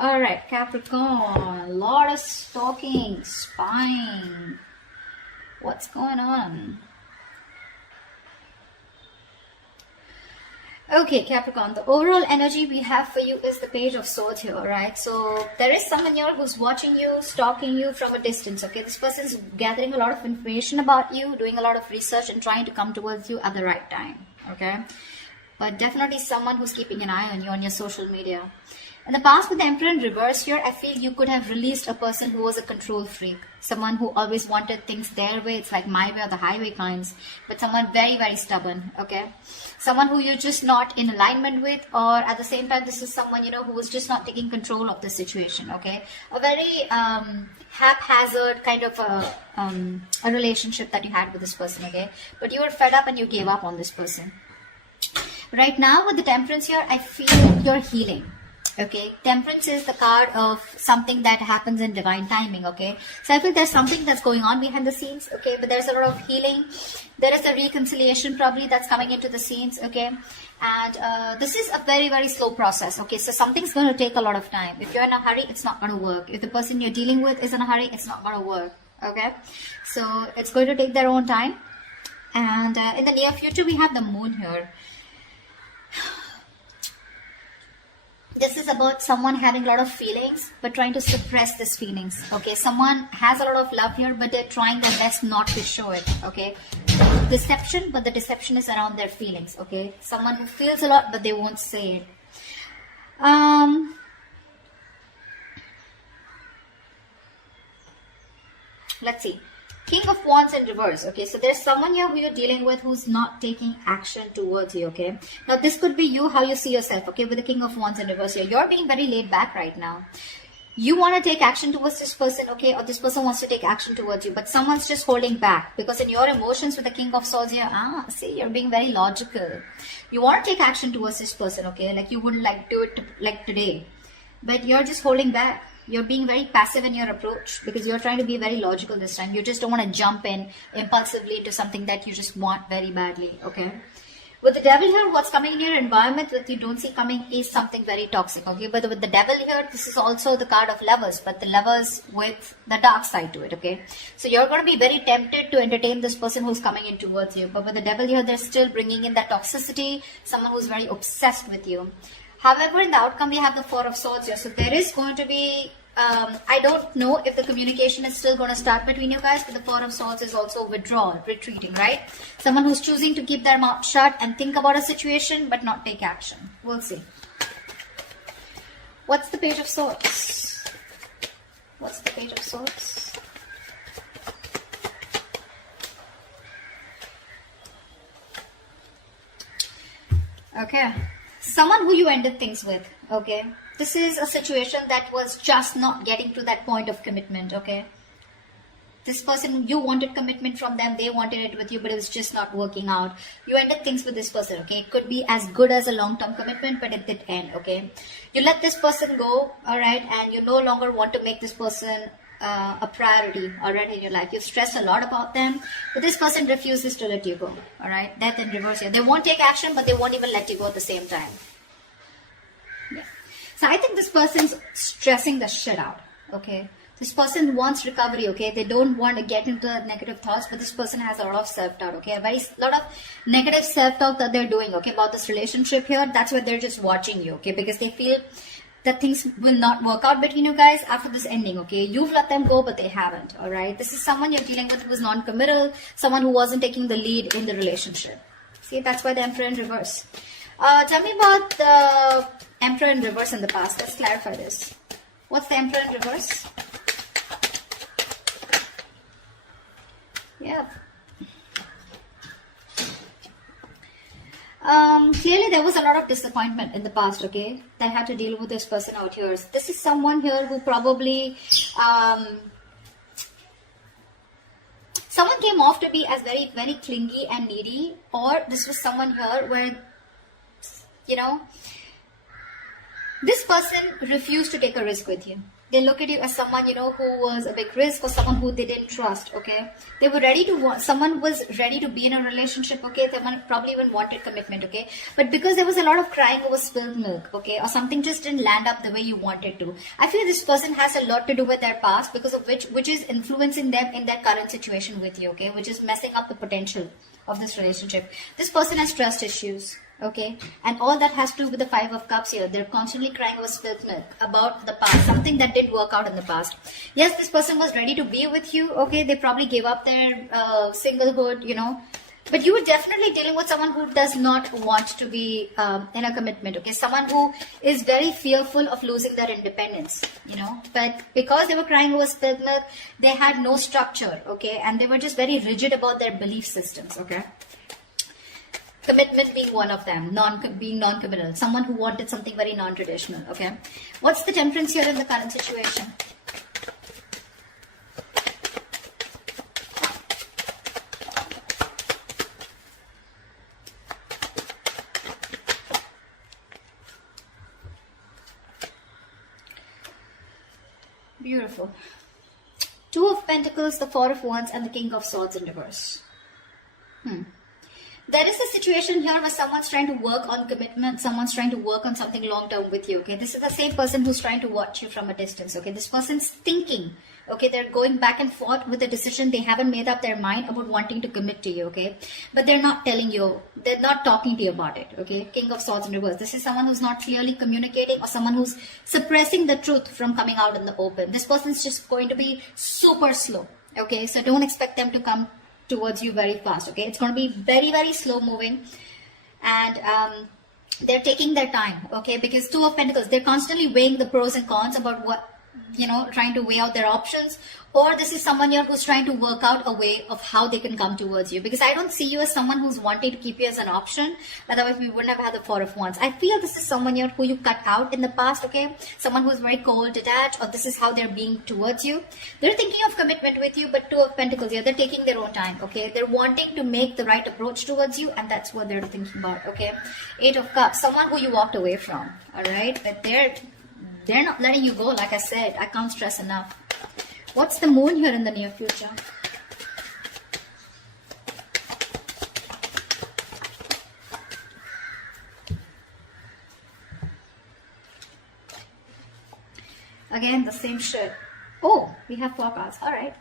All right, Capricorn, a lot of stalking, spying. What's going on? Okay, Capricorn, the overall energy we have for you is the Page of Swords here, right? So there is someone here who's watching you, stalking you from a distance, okay? This person's gathering a lot of information about you, doing a lot of research and trying to come towards you at the right time, okay? But definitely someone who's keeping an eye on you on your social media. In the past, with the Emperor in reverse here, I feel you could have released a person who was a control freak. Someone who always wanted things their way. It's like my way or the highway kinds. But someone very, very stubborn, okay? Someone who you're just not in alignment with, or at the same time, this is someone, you know, who was just not taking control of the situation, okay? A very haphazard kind of a relationship that you had with this person, okay? But you were fed up and you gave up on this person. Right now, with the Temperance here, I feel you're healing. Okay, Temperance is the card of something that happens in divine timing, okay? So I feel there's something that's going on behind the scenes, okay? But there's a lot of healing. There is a reconciliation probably that's coming into the scenes, okay? And this is a very, very slow process, okay? So something's going to take a lot of time. If you're in a hurry, it's not going to work. If the person you're dealing with is in a hurry, it's not going to work, okay? So it's going to take their own time. And in the near future, we have the Moon here. This is about someone having a lot of feelings, but trying to suppress these feelings, okay? Someone has a lot of love here, but they're trying their best not to show it, okay? Deception, but the deception is around their feelings, okay? Someone who feels a lot, but they won't say it. Let's see. King of Wands in reverse, okay? So there's someone here who you're dealing with who's not taking action towards you, okay? Now, this could be you, how you see yourself, okay? With the King of Wands in reverse here. You're being very laid back right now. You want to take action towards this person, okay? Or this person wants to take action towards you, but someone's just holding back. Because in your emotions with the King of Swords here, see, you're being very logical. You want to take action towards this person, okay? Like you wouldn't like do it like today. But you're just holding back. You're being very passive in your approach because you're trying to be very logical this time. You just don't want to jump in impulsively to something that you just want very badly, okay? With the Devil here, what's coming in your environment that you don't see coming is something very toxic, okay? But with the Devil here, this is also the card of Lovers, but the Lovers with the dark side to it, okay? So you're going to be very tempted to entertain this person who's coming in towards you. But with the Devil here, they're still bringing in that toxicity, someone who's very obsessed with you. However, in the outcome, we have the Four of Swords here. So there is going to be, I don't know if the communication is still going to start between you guys, but the Four of Swords is also withdrawal, retreating, right? Someone who's choosing to keep their mouth shut and think about a situation, but not take action. We'll see. What's the Page of Swords? What's the Page of Swords? Okay. Someone who you ended things with, okay? This is a situation that was just not getting to that point of commitment, okay? This person, you wanted commitment from them, they wanted it with you, but it was just not working out. You ended things with this person, okay? It could be as good as a long-term commitment, but it did end, okay? You let this person go, alright, and you no longer want to make this person a priority, alright, in your life. You've stressed a lot about them, but this person refuses to let you go, alright? Death in reverse here. They won't take action, but they won't even let you go at the same time. Yeah. So I think this person's stressing the shit out, okay? This person wants recovery, okay? They don't want to get into negative thoughts, but this person has a lot of self-doubt, okay? A lot of negative self-talk that they're doing, okay? About this relationship here, that's why they're just watching you, okay? Because they feel that things will not work out between you guys after this ending, okay? You've let them go, but they haven't, all right? This is someone you're dealing with who's non-committal, someone who wasn't taking the lead in the relationship. See, that's why the Emperor in reverse. Tell me about the Emperor in reverse in the past. Let's clarify this. What's the Emperor in reverse? Yeah. Clearly there was a lot of disappointment in the past, okay? That had to deal with this person out here. This is someone here who probably, someone came off to be as very, very clingy and needy, or this was someone here where, you know, This person refused to take a risk with you. They look at you as someone, you know, who was a big risk, or someone who they didn't trust, okay? They were ready to someone was ready to be in a relationship, okay? Someone probably even wanted commitment, okay? But because there was a lot of crying over spilled milk, okay? Or something just didn't land up the way you wanted to. I feel this person has a lot to do with their past, because of which is influencing them in their current situation with you, okay? Which is messing up the potential of this relationship. This person has trust issues. Okay, and all that has to do with the Five of Cups here. They're constantly crying over spilled milk about the past, something that didn't work out in the past. Yes, this person was ready to be with you. Okay, they probably gave up their singlehood, you know, but you were definitely dealing with someone who does not want to be in a commitment. Okay, someone who is very fearful of losing their independence, you know, but because they were crying over spilled milk, they had no structure. Okay, and they were just very rigid about their belief systems. Okay. Commitment being one of them, being non-committal, someone who wanted something very non-traditional, okay? What's the Temperance here in the current situation? Beautiful. Two of Pentacles, the Four of Wands, and the King of Swords in reverse. There is a situation here where someone's trying to work on commitment, someone's trying to work on something long-term with you, okay? This is the same person who's trying to watch you from a distance, okay? This person's thinking, okay? They're going back and forth with a decision. They haven't made up their mind about wanting to commit to you, okay? But they're not telling you, they're not talking to you about it, okay? King of Swords in reverse. This is someone who's not clearly communicating, or someone who's suppressing the truth from coming out in the open. This person's just going to be super slow, okay? So don't expect them to come towards you very fast, okay? It's going to be very, very slow moving, and they're taking their time, okay? Because Two of Pentacles, they're constantly weighing the pros and cons about what, you know, trying to weigh out their options. Or this is someone here who's trying to work out a way of how they can come towards you, because I don't see you as someone who's wanting to keep you as an option. Otherwise we wouldn't have had the Four of Wands. I feel this is someone here who you cut out in the past, okay? Someone who's very cold, detached, or this is how they're being towards you. They're thinking of commitment with you, but Two of Pentacles here, they're taking their own time, okay? They're wanting to make the right approach towards you, and that's what they're thinking about, okay? Eight of Cups, someone who you walked away from, all right? But they're not letting you go. Like I said, I can't stress enough. What's the Moon here in the near future? Again, the same shit. Oh, we have 4 cards. All right.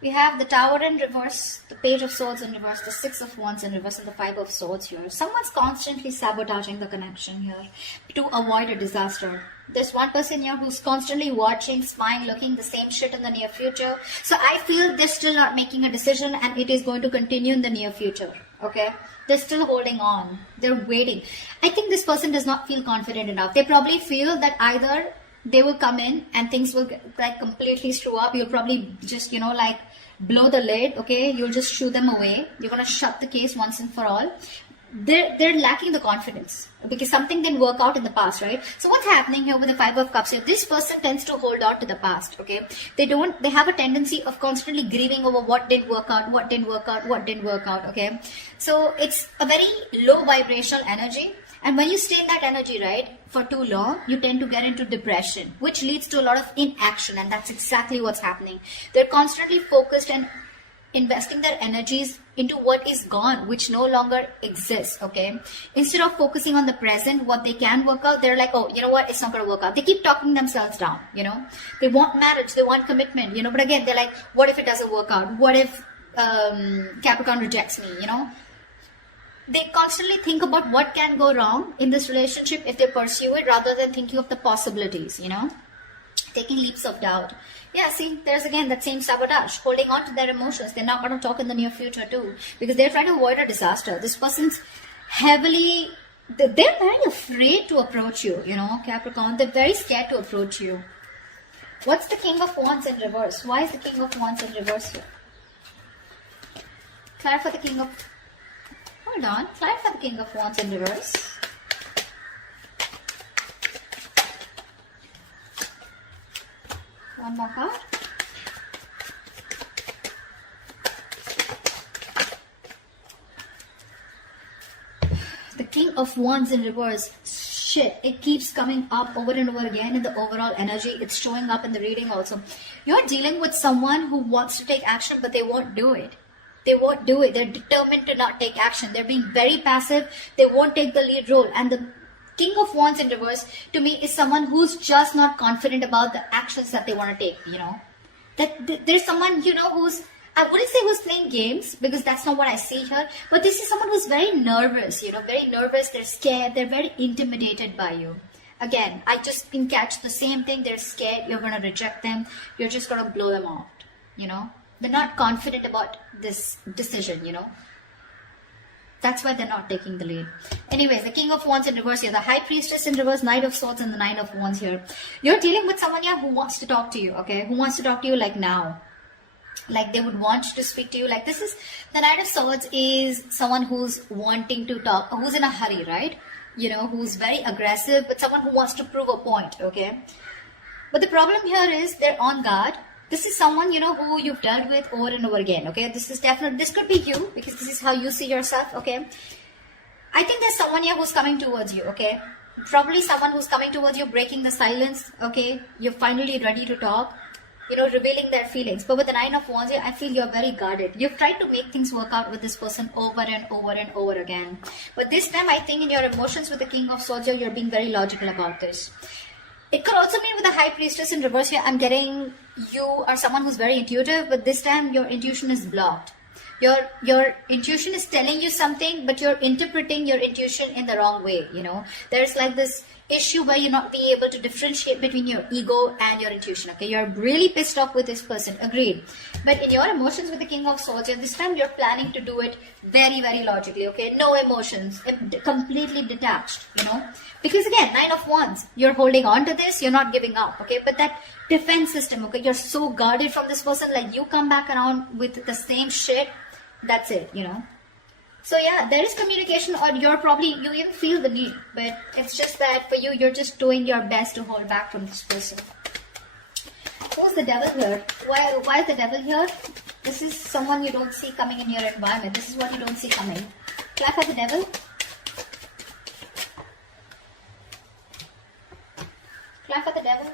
We have the Tower in reverse, the Page of Swords in reverse, the Six of Wands in reverse, and the Five of Swords here. Someone's constantly sabotaging the connection here to avoid a disaster. There's one person here who's constantly watching, spying, looking the same shit in the near future. So I feel they're still not making a decision, and it is going to continue in the near future. Okay? They're still holding on. They're waiting. I think this person does not feel confident enough. They probably feel that either they will come in and things will like completely screw up. You'll probably just, you know, like blow the lid, okay? You'll just shoo them away. You're going to shut the case once and for all. They're lacking the confidence because something didn't work out in the past, right? So what's happening here with the Five of Cups here? This person tends to hold on to the past, okay? They have a tendency of constantly grieving over what didn't work out, what didn't work out, what didn't work out, okay? So it's a very low vibrational energy. And when you stay in that energy, right, for too long, you tend to get into depression, which leads to a lot of inaction. And that's exactly what's happening. They're constantly focused and investing their energies into what is gone, which no longer exists, okay? Instead of focusing on the present, what they can work out, they're like, oh, you know what, it's not going to work out. They keep talking themselves down, you know? They want marriage, they want commitment, you know? But again, they're like, what if it doesn't work out? What if Capricorn rejects me, you know? They constantly think about what can go wrong in this relationship if they pursue it, rather than thinking of the possibilities, you know? Taking leaps of doubt. Yeah, see, there's again that same sabotage, holding on to their emotions. They're not going to talk in the near future too, because they're trying to avoid a disaster. This person's heavily, they're very afraid to approach you, you know, Capricorn. They're very scared to approach you. What's the King of Wands in reverse? Why is the King of Wands in reverse here? Clarify the King of... Hold on. Clarify the King of Wands in reverse. One more card. The King of Wands in reverse. shit, it keeps coming up over and over again in the overall energy. It's showing up in the reading also. You're dealing with someone who wants to take action, but they won't do it. They won't do it. They're determined to not take action. They're being very passive. They won't take the lead role. And the King of Wands in reverse, to me, is someone who's just not confident about the actions that they want to take, you know. There's someone, you know, who's, I wouldn't say who's playing games, because that's not what I see here, but this is someone who's very nervous, you know, very nervous, they're scared, they're very intimidated by you. Again, I just can catch the same thing, they're scared, you're going to reject them, you're just going to blow them out, you know. They're not confident about this decision, you know. That's why they're not taking the lead. Anyways, the King of Wands in reverse here, the High Priestess in reverse, Knight of Swords, and the Nine of Wands here. You're dealing with someone here who wants to talk to you, okay? Who wants to talk to you like now. Like they would want to speak to you. Like this is, the Knight of Swords is someone who's wanting to talk, who's in a hurry, right? You know, who's very aggressive, but someone who wants to prove a point, okay? But the problem here is they're on guard. This is someone, you know, who you've dealt with over and over again, okay? This is definitely, this could be you, because this is how you see yourself, okay? I think there's someone here who's coming towards you, okay? Probably someone who's coming towards you, breaking the silence, okay? You're finally ready to talk, you know, revealing their feelings. But with the Nine of Wands here, I feel you're very guarded. You've tried to make things work out with this person over and over and over again. But this time, I think in your emotions with the King of Swords here, you're being very logical about this. It could also mean with the High Priestess in reverse here, I'm getting you are someone who's very intuitive, but this time your intuition is blocked. Your intuition is telling you something, but you're interpreting your intuition in the wrong way, you know. There's like this issue where you're not being able to differentiate between your ego and your intuition, okay. You're really pissed off with this person, agreed. But in your emotions with the King of Swords, this time you're planning to do it very, very logically, okay. No emotions, completely detached, you know. Because again, Nine of Wands, you're holding on to this, you're not giving up, okay. But that defense system, okay, you're so guarded from this person, like you come back around with the same shit, that's it, you know. So yeah, there is communication, or you even feel the need, but it's just that for you, you're just doing your best to hold back from this person. Who's the Devil here? Why is the Devil here? This is someone you don't see coming in your environment. This is what you don't see coming. Clap for the Devil. Clap for the Devil.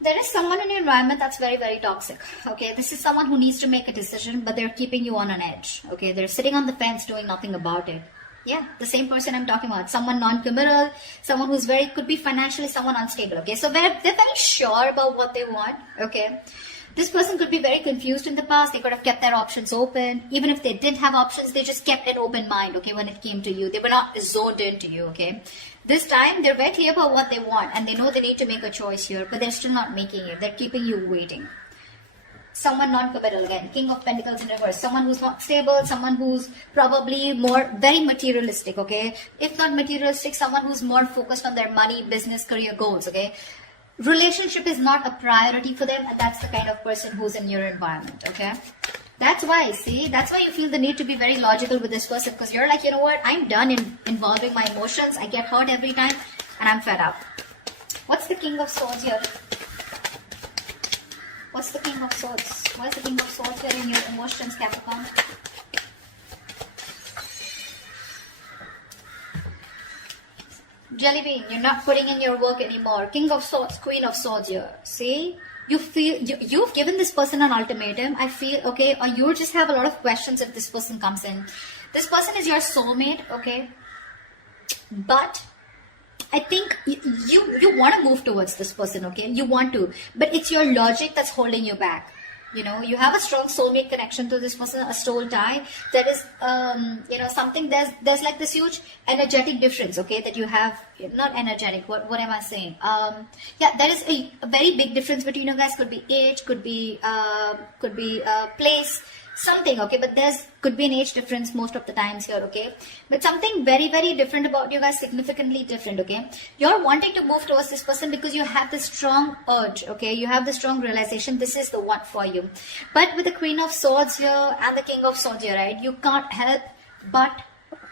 There is someone in your environment that's very, very toxic, okay? This is someone who needs to make a decision, but they're keeping you on an edge, okay? They're sitting on the fence doing nothing about it. Yeah, the same person I'm talking about. Someone non-committal, someone who's could be financially someone unstable, okay? So they're very sure about what they want, okay? This person could be very confused in the past. They could have kept their options open. Even if they didn't have options, they just kept an open mind, okay, when it came to you. They were not zoned into you, okay? This time, they're very clear about what they want, and they know they need to make a choice here, but they're still not making it. They're keeping you waiting. Someone non-committal again. King of Pentacles in reverse. Someone who's not stable. Someone who's probably very materialistic, okay? If not materialistic, someone who's more focused on their money, business, career goals, okay? Relationship is not a priority for them, and that's the kind of person who's in your environment, okay? That's why, see, that's why you feel the need to be very logical with this person, because you're like, you know what, I'm done involving my emotions. I get hurt every time, and I'm fed up. What's the King of Swords here? What's the King of Swords? What's the King of Swords here in your emotions, Capricorn? Jelly bean, you're not putting in your work anymore. King of Swords, Queen of Swords here. See? You feel, you've given this person an ultimatum. I feel, okay, or you just have a lot of questions if this person comes in. This person is your soulmate, okay? But I think you want to move towards this person, okay? You want to. But it's your logic that's holding you back. You know, you have a strong soulmate connection to this person, a soul tie. That is, you know, something, there's like this huge energetic difference, okay, that you have. Not energetic, what am I saying? Yeah, there is a very big difference between you guys. Could be age, could be place, something, okay, but could be an age difference most of the times here, okay, but something very, very different about you guys, significantly different, okay. You're wanting to move towards this person because you have this strong urge, okay, you have the strong realization this is the one for you. But with the Queen of Swords here and the King of Swords here, right, you can't help but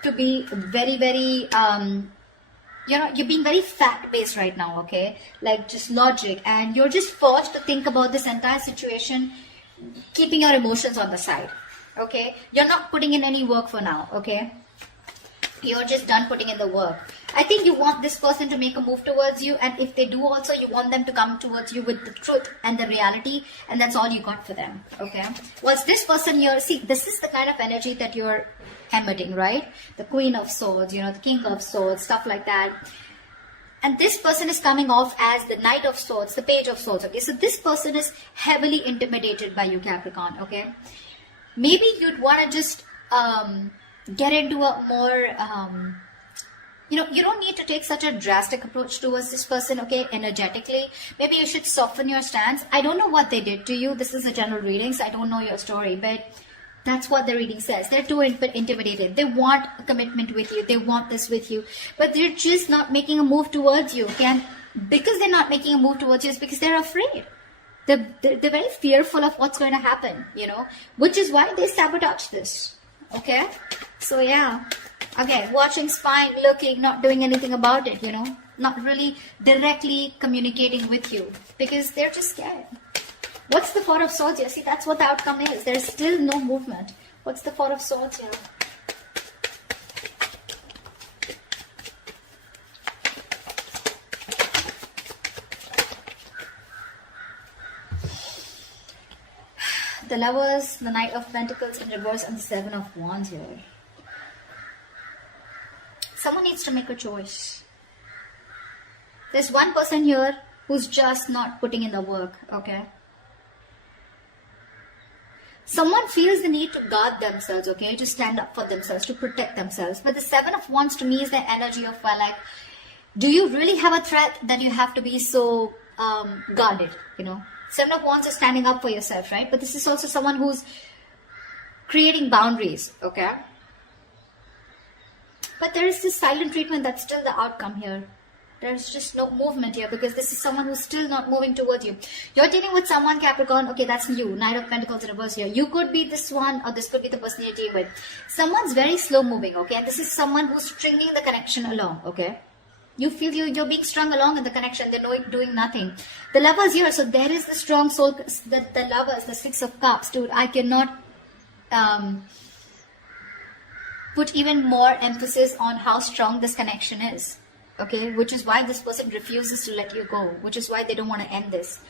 to be very, very you know, you're being very fact-based right now, okay, like just logic, and you're just forced to think about this entire situation keeping your emotions on the side. Okay, you're not putting in any work for now. Okay, you're just done putting in the work. I think you want this person to make a move towards you, and if they do also, you want them to come towards you with the truth and the reality, and that's all you got for them. Okay, was this person here? See, this is the kind of energy that you're emitting, right? The Queen of Swords, you know, the King of Swords, stuff like that. And this person is coming off as the Knight of Swords, the Page of Swords. Okay, so this person is heavily intimidated by you, Capricorn. Okay, maybe you'd want to just get into a more you know, you don't need to take such a drastic approach towards this person. Okay, energetically, maybe you should soften your stance. I don't know what they did to you. This is a general reading, so I don't know your story, but that's what the reading says. They're too intimidated. They want a commitment with you. They want this with you, but they're just not making a move towards you. Okay, and because they're not making a move towards you, it's because they're afraid. They're very fearful of what's going to happen, you know, which is why they sabotage this. Okay, so yeah. Okay, watching's fine, looking, not doing anything about it, you know, not really directly communicating with you because they're just scared. What's the Four of Swords here? See, that's what the outcome is. There's still no movement. What's the Four of Swords here? The Lovers, the Knight of Pentacles in reverse, and the Seven of Wands here. Someone needs to make a choice. There's one person here who's just not putting in the work, okay? Someone feels the need to guard themselves, okay? To stand up for themselves, to protect themselves. But the Seven of Wands to me is the energy of, well, like, do you really have a threat that you have to be so guarded, you know? Seven of Wands is standing up for yourself, right? But this is also someone who's creating boundaries, okay? But there is this silent treatment that's still the outcome here. There's just no movement here because this is someone who's still not moving towards you. You're dealing with someone, Capricorn, okay, that's you. Knight of Pentacles in reverse here. You could be this one, or this could be the person you're dealing with. Someone's very slow moving, okay? And this is someone who's stringing the connection along, okay? You feel you're being strung along in the connection. They're doing nothing. The Lovers here, so there is the strong soul, the Lovers, the Six of Cups, dude. I cannot put even more emphasis on how strong this connection is, okay, which is why this person refuses to let you go, which is why they don't want to end this.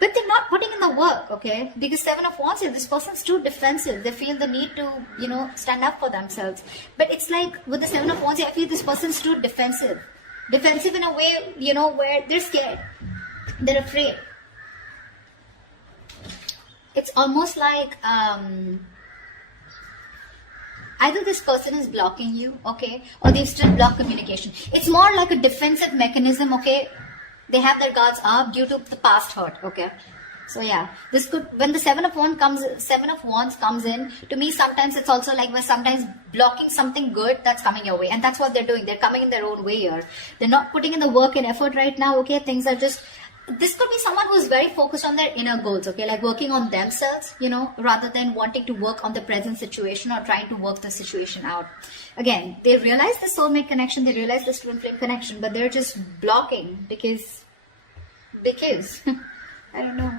But they're not putting in the work, okay, because Seven of Wands here, this person's too defensive. They feel the need to, you know, stand up for themselves. But it's like with the Seven of Wands here, I feel this person's too defensive in a way, you know, where they're scared, they're afraid. It's almost like either this person is blocking you, okay, or they've still blocked communication. It's more like a defensive mechanism, okay. They have their guards up due to the past hurt, okay. So yeah, this could, when the Seven of Wands comes in, to me sometimes it's also like we're sometimes blocking something good that's coming your way, and that's what they're doing. They're coming in their own way here. They're not putting in the work and effort right now, okay. Things are just, this could be someone who's very focused on their inner goals, okay, like working on themselves, you know, rather than wanting to work on the present situation or trying to work the situation out. Again, they realize the soulmate connection, they realize the twin flame connection, but they're just blocking because I don't know.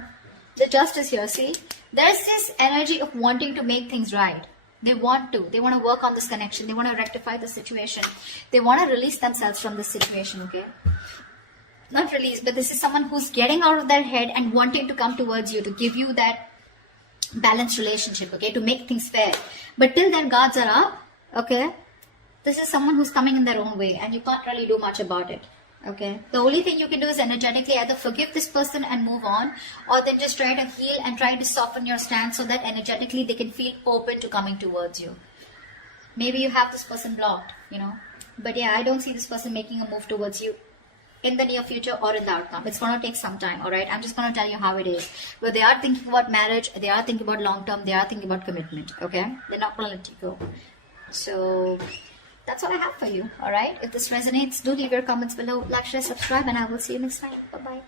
The Justice here, see, there's this energy of wanting to make things right. They want to work on this connection, they want to rectify the situation, they want to release themselves from this situation, okay. Not release, but this is someone who's getting out of their head and wanting to come towards you to give you that balanced relationship, okay, to make things fair. But till their guards are up, okay, this is someone who's coming in their own way and you can't really do much about it, okay. The only thing you can do is energetically either forgive this person and move on, or then just try to heal and try to soften your stance so that energetically they can feel open to coming towards you. Maybe you have this person blocked, you know, but yeah, I don't see this person making a move towards you in the near future or in the outcome. It's going to take some time, all right? I'm just going to tell you how it is. But they are thinking about marriage, they are thinking about long term, they are thinking about commitment, okay? They're not going to let you go. So that's all I have for you, all right? If this resonates, do leave your comments below, like, share, subscribe, and I will see you next time. Bye-bye.